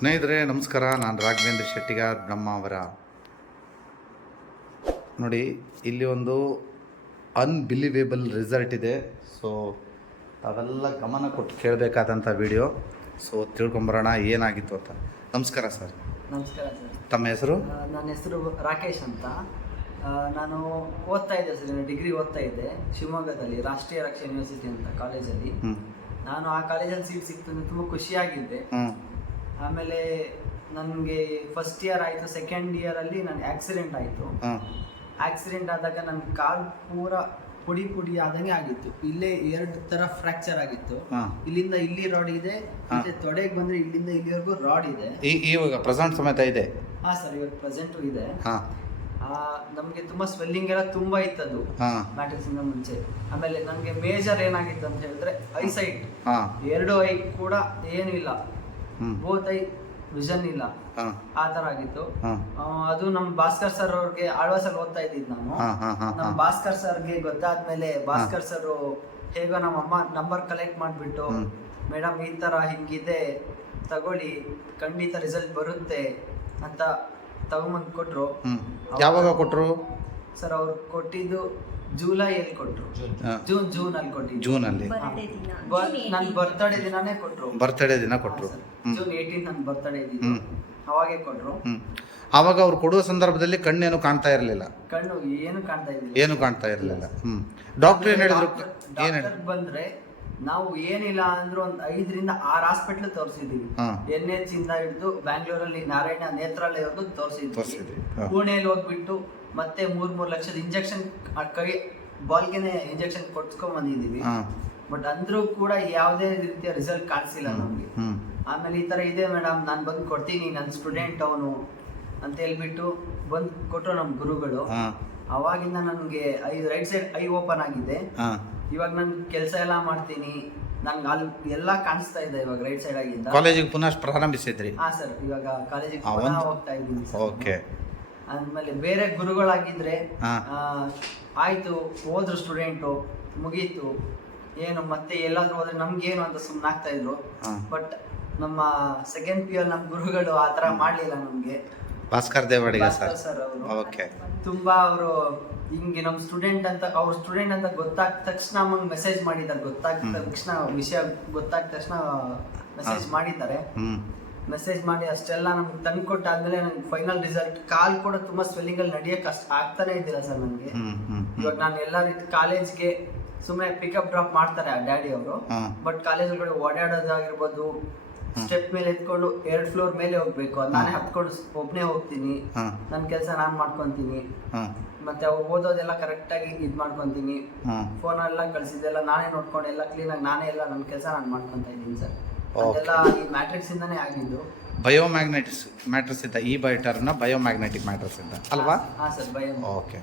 ಸ್ನೇಹಿತರೆ ನಮಸ್ಕಾರ. ನಾನು ರಾಘವೇಂದ್ರ ಶೆಟ್ಟಿಗಾರ್ ಬ್ರಹ್ಮಾವರ. ನೋಡಿ, ಇಲ್ಲಿ ಒಂದು ಅನ್ಬಿಲೀವೇಬಲ್ ರಿಸಲ್ಟ್ ಇದೆ. ಸೊ ತಾವೆಲ್ಲ ಗಮನ ಕೊಟ್ಟು ಕೇಳಬೇಕಾದಂಥ ವಿಡಿಯೋ. ಸೊ ತಿಳ್ಕೊಂಬರೋಣ ಏನಾಗಿತ್ತು ಅಂತ. ನಮಸ್ಕಾರ ಸರ್. ನಮಸ್ಕಾರ ಸರ್. ತಮ್ಮ ಹೆಸರು? ನನ್ನ ಹೆಸರು ರಾಕೇಶ್ ಅಂತ. ನಾನು ಓದ್ತಾ ಇದ್ದೆ ಸರ್, ಡಿಗ್ರಿ ಓದ್ತಾ ಇದ್ದೆ ಶಿವಮೊಗ್ಗದಲ್ಲಿ ರಾಷ್ಟ್ರೀಯ ರಕ್ಷಾ ಯೂನಿವರ್ಸಿಟಿ ಅಂತ ಕಾಲೇಜಲ್ಲಿ. ನಾನು ಆ ಕಾಲೇಜಲ್ಲಿ ಸೀಟ್ ಸಿಕ್ತು ಅಂದರೆ ತುಂಬ ಖುಷಿಯಾಗಿದ್ದೆ. ಆಮೇಲೆ ನನಗೆ ಫಸ್ಟ್ ಇಯರ್ ಆಯಿತು, ಸೆಕೆಂಡ್ ಇಯರಲ್ಲಿ ನನಗೆ ಆಕ್ಸಿಡೆಂಟ್ ಆಯಿತು. ಆಕ್ಸಿಡೆಂಟ್ ಆದಾಗ ನನ್ನ ಕಾಲು ಪೂರ ಪುಡಿ ಪುಡಿ ಆದಂಗೆ ಆಗಿತ್ತು. ಇಲ್ಲೇ 2 ಥರ ಫ್ರ್ಯಾಕ್ಚರ್ ಆಗಿತ್ತು. ಇಲ್ಲಿಂದ ಇಲ್ಲಿ ರಾಡ್ ಇದೆ, ಮತ್ತೆ ತೊಡೆಗೆ ಬಂದರೆ ಇಲ್ಲಿಂದ ಇಲ್ಲಿವರೆಗೂ ರಾಡ್ ಇದೆ. ಇವಾಗ ಪ್ರೆಸೆಂಟ್ ಸಮೇತ ಇದೆ? ಹಾಂ ಸರ್, ಇವಾಗ ಪ್ರೆಸೆಂಟು ಇದೆ. ನಮಗೆ ತುಂಬ ಸ್ವೆಲ್ಲಿಂಗ್ ಎಲ್ಲ ತುಂಬ ಇತ್ತದು ಮ್ಯಾಟ್ರಿಕ್ಸ್ ಇಂದ ಮುಂಚೆ. ಆಮೇಲೆ ನನಗೆ ಮೇಜರ್ ಏನಾಗಿತ್ತು ಅಂತ ಹೇಳಿದ್ರೆ ಐಸೈಟ್, 2 ಐ ಕೂಡ ಏನಿಲ್ಲ, ಬೋತ್ ಐ ವಿಷನ್ ಇಲ್ಲ, ಆ ತರ ಆಗಿತ್ತು. ಅದು ನಮ್ಮ ಭಾಸ್ಕರ್ ಸರ್ ಅವ್ರಿಗೆ ಆಳ್ವಾಸಲ್ಲಿ ಓದ್ತಾ ಇದ್ದಿದ್ದು ನಾನು. ನಮ್ಮ ಭಾಸ್ಕರ್ ಸರ್ಗೆ ಗೊತ್ತಾದ್ಮೇಲೆ ಭಾಸ್ಕರ್ ಸರ್ ಹೇಗೋ ನಮ್ಮ ಅಮ್ಮ ನಂಬರ್ ಕಲೆಕ್ಟ್ ಮಾಡಿಬಿಟ್ಟು, ಮೇಡಮ್ ಈ ತರ ಹಿಂಗಿದೆ ತಗೊಳ್ಳಿ, ಖಂಡಿತ ರಿಸಲ್ಟ್ ಬರುತ್ತೆ ಅಂತ ತಗೊಂಬಂದು ಕೊಟ್ರು. ಯಾವಾಗ ಕೊಟ್ರು ಸರ್? ಅವ್ರು ಕೊಟ್ಟಿದ್ದು ಜುಲೈಯಲ್ಲಿ ಕೊಟ್ರು. ಜೂನ್ ಅಲ್ಲಿ ಕೊಟ್ಟಿದ್ದು. ಜೂನಲ್ಲಿ ನನ್ನ ಬರ್ತಡೇ ದಿನಾನೇ ಕೊಟ್ರು. ಬರ್ತಡೇ ದಿನ ಕೊಟ್ರು. ಜೂನ್ 18 ನನ್ನ ಬರ್ತಡೇ ಇದ್ದಿದ್ದು, ಅವಾಗೇ ಕೊಟ್ರು. ಆವಾಗ ಅವ್ರು ಕೊಡುವ ಸಂದರ್ಭದಲ್ಲಿ ಕಣ್ಣೇನು ಕಾಣ್ತಾ ಇರಲಿಲ್ಲ? ಕಣ್ಣು ಏನು ಕಾಣ್ತಾ ಇರಲಿಲ್ಲ. ಏನು ಕಾಣ್ತಾ ಇರಲಿಲ್ಲ. ಡಾಕ್ಟರ್ ಏನ್ ಹೇಳಿದ್ರು? ಬಂದ್ರೆ ನಾವು ಏನಿಲ್ಲ ಅಂದ್ರೂ ಒಂದು 5 ರಿಂದ 6 ಹಾಸ್ಪಿಟ್ಲ್ ತೋರಿಸಿದೀವಿ. NH ಇಂದ ಹಿಡಿದು ಬ್ಯಾಂಗ್ಳೂರಲ್ಲಿ ನಾರಾಯಣ ನೇತ್ರಾಲಯವರೆಗೂ ತೋರಿಸಿದ್ವಿ. ಪುಣೆಯಲ್ಲಿ ಹೋಗ್ಬಿಟ್ಟು ಮತ್ತೆ 3 ಲಕ್ಷದ ಇಂಜೆಕ್ಷನ್ ಕೈ ಬಾಲ್ಗೆನೆ ಇಂಜೆಕ್ಷನ್ ಕೊಡ್ಸ್ಕೊಂಡ್ ಬಂದಿದೀವಿ. ಬಟ್ ಅಂದ್ರೂ ಕೂಡ ಯಾವುದೇ ರೀತಿಯ ರಿಸಲ್ಟ್ ಕಾಣಿಸಿಲ್ಲ ನಮ್ಗೆ. ಆಮೇಲೆ ಈ ತರ ಇದೆ ಮೇಡಮ್, ನಾನು ಬಂದು ಕೊಡ್ತೀನಿ, ನನ್ನ ಸ್ಟೂಡೆಂಟ್ ಅವನು ಅಂತ ಹೇಳ್ಬಿಟ್ಟು ಬಂದು ಕೊಟ್ಟರು ನಮ್ಮ ಗುರುಗಳು. ಅವಾಗಿಂದ ನನಗೆ ರೈಟ್ ಸೈಡ್ ಐ ಓಪನ್ ಆಗಿದೆ. ಇವಾಗ ನಾನು ಕೆಲಸ ಎಲ್ಲ ಮಾಡ್ತೀನಿ, ನನ್ಗೆ ಅಲ್ಲಿ ಎಲ್ಲ ಕಾಣಿಸ್ತಾ ಇದೆ ಇವಾಗ ರೈಟ್ ಸೈಡ್ ಆಗಿಂದ. ಕಾಲೇಜಿಗೆ ಪುನಃ ಪ್ರಾರಂಭಿಸಿದ್ರಿ? ಹಾ ಸರ್, ಇವಾಗ ಕಾಲೇಜಿಗೆ ಹೋಗ್ತಾ ಇದ್ದೀನಿ. ಓಕೆ. ಆಮೇಲೆ ಬೇರೆ ಗುರುಗಳಾಗಿದ್ರೆ ಆಯ್ತು ಹೋದ್ರು ಸ್ಟೂಡೆಂಟು, ಮುಗೀತು, ಏನು ಮತ್ತೆ ಎಲ್ಲಾದ್ರೂ ಹೋದ್ರೆ ನಮ್ಗೇನು ಅಂತ ಸುಮ್ಮನಾಗ್ತಾ ಇದ್ರು. ಬಟ್ ನಮ್ಮ ಸೆಕೆಂಡ್ PU ನಮ್ಮ ಗುರುಗಳು ಆ ತರ ಮಾಡ್ಲಿಲ್ಲ ನಮ್ಗೆ. ಭಾಸ್ಕರ್ ದೇವಾಡಿಗ ಸರ್ ಅವರು ಓಕೆ. ತುಂಬಾ ಅವರು ಹಿಂಗೆ ನಮ್ಮ ಸ್ಟೂಡೆಂಟ್ ಅಂತ, ಅವ್ರ ಸ್ಟೂಡೆಂಟ್ ಅಂತ ಗೊತ್ತಾದ ತಕ್ಷಣ ನಮಗೆ ಮೆಸೇಜ್ ಮಾಡಿದ್ದಾರೆ. ಗೊತ್ತಾದ ತಕ್ಷಣ ವಿಷಯ ಗೊತ್ತಾದ ತಕ್ಷಣ ಮೆಸೇಜ್ ಮಾಡಿದ್ದಾರೆ. ಮೆಸೇಜ್ ಮಾಡಿ ಅಷ್ಟೆಲ್ಲ ನಮ್ಗೆ ತಂದು ಕೊಟ್ಟಾದ್ಮೇಲೆ ನಂಗೆ ಫೈನಲ್ ರಿಸಲ್ಟ್, ಕಾಲ್ ಕೂಡ ತುಂಬಾ ಸ್ವೆಲ್ಲಿಂಗ್ ಅಲ್ಲಿ ನಡೆಯಕ್ಕೆ ಆಗ್ತಾನೆ ಇದ್ದಿಲ್ಲ ಸರ್ ನನಗೆ. ಇವಾಗ ನಾನು ಎಲ್ಲ ರೀತಿ ಕಾಲೇಜ್ಗೆ ಸುಮ್ಮನೆ ಪಿಕಪ್ ಡ್ರಾಪ್ ಮಾಡ್ತಾರೆ ಡ್ಯಾಡಿ ಅವರು. ಬಟ್ ಕಾಲೇಜ್ ಒಳಗಡೆ ಓಡಾಡೋದಾಗಿರ್ಬೋದು, ಸ್ಟೆಪ್ ಮೇಲೆ ಎತ್ಕೊಂಡು 2 ಫ್ಲೋರ್ ಮೇಲೆ ಹೋಗ್ಬೇಕು, ನಾನೇ ಹತ್ಕೊಂಡು ಒಬ್ಬನೇ ಹೋಗ್ತೀನಿ, ನನ್ನ ಕೆಲಸ ನಾನು ಮಾಡ್ಕೊಂತೀನಿ. ಮತ್ತೆ ಓದೋದೆಲ್ಲ ಕರೆಕ್ಟ್ ಆಗಿ ಇದ್ ಮಾಡ್ಕೊಂತೀನಿ. ಫೋನೆಲ್ಲ ಕಳ್ಸಿದ್ದೆಲ್ಲ ನಾನೇ ನೋಡ್ಕೊಂಡು ಎಲ್ಲ ಕ್ಲೀನ್ ಆಗಿ ನಾನೇ ಎಲ್ಲ ನನ್ನ ಕೆಲಸ ನಾನು ಮಾಡ್ಕೊಂತ ಇದ್ದೀನಿ ಸರ್. ಅದೆಲ್ಲ ಈ ಮ್ಯಾಟ್ರಿಕ್ಸ್ ಇಂದಾನೇ ಆಗಿದ್ದು. ಬಯೋಮ್ಯಾಗ್ನೆಟಿಕ್ಸ್ ಮ್ಯಾಟ್ರಿಕ್ಸ್ ಇದ್ದ ಈ ಬಯೋಟರ್ನ ಬಯೋಮ್ಯಾಗ್ನೆಟಿಕ್ ಮ್ಯಾಟ್ರಿಕ್ಸ್ ಇದ್ದ ಅಲ್ವಾ? ಹಾಂ ಸರ್, ಬಯೋ. ಓಕೆ.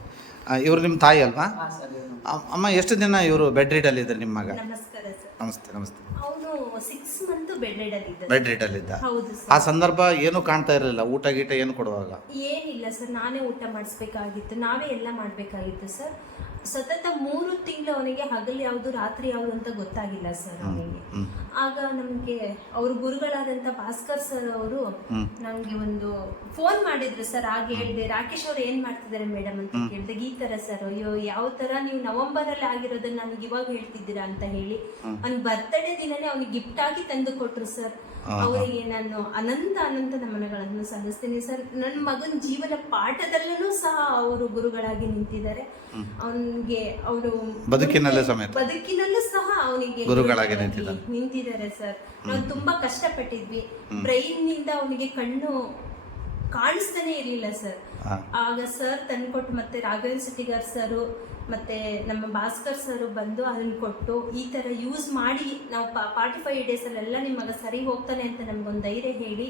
ಇವ್ರು ನಿಮ್ಮ ತಾಯಿ ಅಲ್ವಾ? ಹಾಂ ಸರ್. ಅಮ್ಮ, ಎಷ್ಟು ದಿನ ಇವರು ಬೆಡ್ ರೀಡಲ್ಲಿ ಇದ್ದಾರೆ ನಿಮ್ಮ ಮಗ? ನಮಸ್ಕಾರ ಸರ್. ನಮಸ್ತೆ. ನಮಸ್ತೆ. ಅವನು 6 ಮಂತ್ ಬೆಡ್ ರೀಡಲ್ಲಿದ್ದ. ಬೆಡ್ ರೀಡಲ್ಲಿದ್ದ. ಹೌದು ಸರ್. ಆ ಸಂದರ್ಭ ಏನು ಕಾಣ್ತಾ ಇರಲಿಲ್ಲ, ಊಟ ಗೀಟ ಏನು ಕೊಡುವಾಗ? ಏನಿಲ್ಲ ಸರ್, ನಾನೇ ಊಟ ಮಾಡಿಸ್ಬೇಕಾಗಿತ್ತು, ನಾವೇ ಎಲ್ಲ ಮಾಡಬೇಕಾಗಿತ್ತು ಸರ್. ಸತತ 3 ತಿಂಗಳು ಅವನಿಗೆ ಹಗಲು ಯಾವುದು ರಾತ್ರಿ ಯಾವುದು ಅಂತ ಗೊತ್ತಾಗಿಲ್ಲ ಸರ್ ಅವನಿಗೆ. ಆಗ ನಮಗೆ ಅವ್ರ ಗುರುಗಳಾದಂಥ ಭಾಸ್ಕರ್ ಸರ್ ಅವರು ನನಗೆ ಒಂದು ಫೋನ್ ಮಾಡಿದ್ರು ಸರ್. ಆಗ ಹೇಳಿದೆ, ರಾಕೇಶ್ ಅವ್ರು ಏನು ಮಾಡ್ತಿದ್ದಾರೆ ಮೇಡಮ್ ಅಂತ ಕೇಳಿದಾಗ, ಈ ಥರ ಸರ್, ಅಯ್ಯೋ ಯಾವ ಥರ ನೀವು ನವೆಂಬರಲ್ಲಿ ಆಗಿರೋದನ್ನ ನನಗೆ ಇವಾಗ ಹೇಳ್ತಿದ್ದೀರಾ ಅಂತ ಹೇಳಿ ಅವ್ನ ಬರ್ತ್ಡೇ ದಿನನೇ ಅವ್ನಿಗೆ ಗಿಫ್ಟ್ ಆಗಿ ತಂದು ಕೊಟ್ರು ಸರ್. ಅವರಿಗೆ ನಾನು ಅನಂತ ನಮನಗಳನ್ನು ಸಲ್ಲಿಸ್ತೀನಿ ಸರ್. ನನ್ನ ಮಗನ ಜೀವನ ಪಾಠದಲ್ಲೂ ಸಹ ಅವರು ಗುರುಗಳಾಗಿ ನಿಂತಿದ್ದಾರೆ. ಅವನಿಗೆ ಅವರು ಬದುಕಿನಲ್ಲೂ ಸಹ ಅವನಿಗೆ ಗುರುಗಳಾಗಿ ನಿಂತಿದ್ದಾರೆ ಸರ್. ನಾವು ತುಂಬಾ ಕಷ್ಟಪಟ್ಟಿದ್ವಿ. ಬ್ರೈನ್ ನಿಂದ ಅವನಿಗೆ ಕಣ್ಣು ಕಾಣಿಸ್ತಾನೆ ಇರ್ಲಿಲ್ಲ ಸರ್. ಆಗ ಸರ್ ತಂದ್ಕೊಟ್ಟು, ಮತ್ತೆ ರಾಘವೇಂದ್ರ ಶೆಟ್ಟಿಗಾರ್ ಸರ್ ಮತ್ತೆ ನಮ್ಮ ಭಾಸ್ಕರ್ ಸರ್ ಬಂದು ಅದನ್ನ ಕೊಟ್ಟು, ಈ ತರ ಯೂಸ್ ಮಾಡಿ ನಾವು 45 ಡೇಸಲ್ಲೆಲ್ಲ ನಿಮ್ಮ ಮಗ ಸರಿ ಹೋಗ್ತಾನೆ ಅಂತ ನಮ್ಗೊಂದು ಧೈರ್ಯ ಹೇಳಿ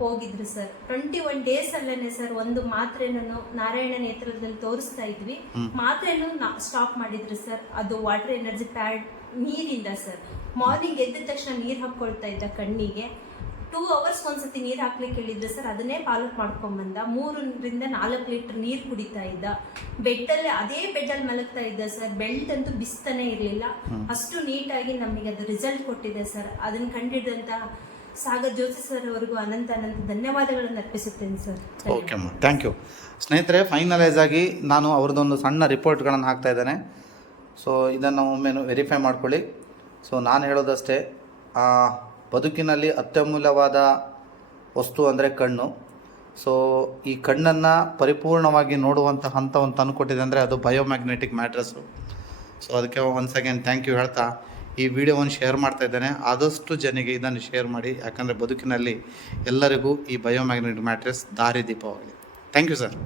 ಹೋಗಿದ್ರು ಸರ್. 21 ಡೇಸ್ ಅಲ್ಲೇ ಸರ್ ಒಂದು ಮಾತ್ರೆನೂ ನಾರಾಯಣ ನೇತ್ರದಲ್ಲಿ ತೋರಿಸ್ತಾ ಇದ್ವಿ, ಮಾತ್ರೆನೂ ಸ್ಟಾಪ್ ಮಾಡಿದ್ರು ಸರ್. ಅದು ವಾಟರ್ ಎನರ್ಜಿ ಪ್ಯಾಡ್ ನೀರಿಂದ ಸರ್. ಮಾರ್ನಿಂಗ್ ಎದ್ದ ತಕ್ಷಣ ನೀರು ಹಾಕೊಳ್ತಾ ಇದ್ದ ಕಣ್ಣಿಗೆ. 2 ಅವರ್ಸ್ ಒಂದ್ಸತಿ ನೀರು ಹಾಕ್ಲಿಕ್ಕೆ ಹೇಳಿದ್ರು ಸರ್. ಅದನ್ನೇ ಪಾಲಕ್ ಮಾಡ್ಕೊಂಡ್ಬಂದ. 3 ರಿಂದ 4 ಲೀಟರ್ ನೀರು ಕುಡಿತಾ ಇದ್ದ. ಬೆಡ್ಡಲ್ಲಿ ಅದೇ ಬೆಡ್ಡಲ್ಲಿ ಮಲಗ್ತಾ ಇದ್ದ ಸರ್. ಬೆಲ್ಟ್ ಅಂತೂ ಬಿಸ್ತಾನೆ ಇರಲಿಲ್ಲ. ಅಷ್ಟು ನೀಟಾಗಿ ನಮಗೆ ಅದು ರಿಸಲ್ಟ್ ಕೊಟ್ಟಿದೆ ಸರ್. ಅದನ್ನ ಕಂಡಿಡಿದಂತ ಸಾಗರ್ ಜೋಶಿ ಸರ್ ಅವರಿಗೂ ಅನಂತ ಧನ್ಯವಾದಗಳನ್ನು ಅರ್ಪಿಸುತ್ತೇನೆ ಸರ್. ಓಕೆ ಅಮ್ಮ, ಥ್ಯಾಂಕ್ ಯು. ಸ್ನೇಹಿತರೆ, ಫೈನಲೈಸ್ ಆಗಿ ನಾನು ಅವ್ರದ್ದೊಂದು ಸಣ್ಣ ರಿಪೋರ್ಟ್ಗಳನ್ನು ಹಾಕ್ತಾ ಇದ್ದೇನೆ. ಸೊ ಇದನ್ನು ಒಮ್ಮೆ ವೆರಿಫೈ ಮಾಡ್ಕೊಳ್ಳಿ. ಸೊ ನಾನು ಹೇಳೋದಷ್ಟೇ, ಬದುಕಿನಲ್ಲಿ ಅತ್ಯಮೂಲ್ಯವಾದ ವಸ್ತು ಅಂದರೆ ಕಣ್ಣು. ಸೊ ಈ ಕಣ್ಣನ್ನು ಪರಿಪೂರ್ಣವಾಗಿ ನೋಡುವಂಥ ಹಂತವನ್ನು ತಂದುಕೊಟ್ಟಿದೆ ಅಂದರೆ ಅದು ಬಯೋಮ್ಯಾಗ್ನೆಟಿಕ್ ಮ್ಯಾಟ್ರಸ್ಸು. ಸೊ ಅದಕ್ಕೆ ಒನ್ಸ್ ಅಗೇನ್ ಥ್ಯಾಂಕ್ ಯು ಹೇಳ್ತಾ ಈ ವಿಡಿಯೋವನ್ನು ಶೇರ್ ಮಾಡ್ತಾ ಇದ್ದೇನೆ. ಆದಷ್ಟು ಜನರಿಗೆ ಇದನ್ನು ಶೇರ್ ಮಾಡಿ, ಯಾಕಂದರೆ ಬದುಕಿನಲ್ಲಿ ಎಲ್ಲರಿಗೂ ಈ ಬಯೋಮ್ಯಾಗ್ನೆಟಿಕ್ ಮ್ಯಾಟ್ರಸ್ ದಾರಿದೀಪವಾಗಲಿ. Thank you sir.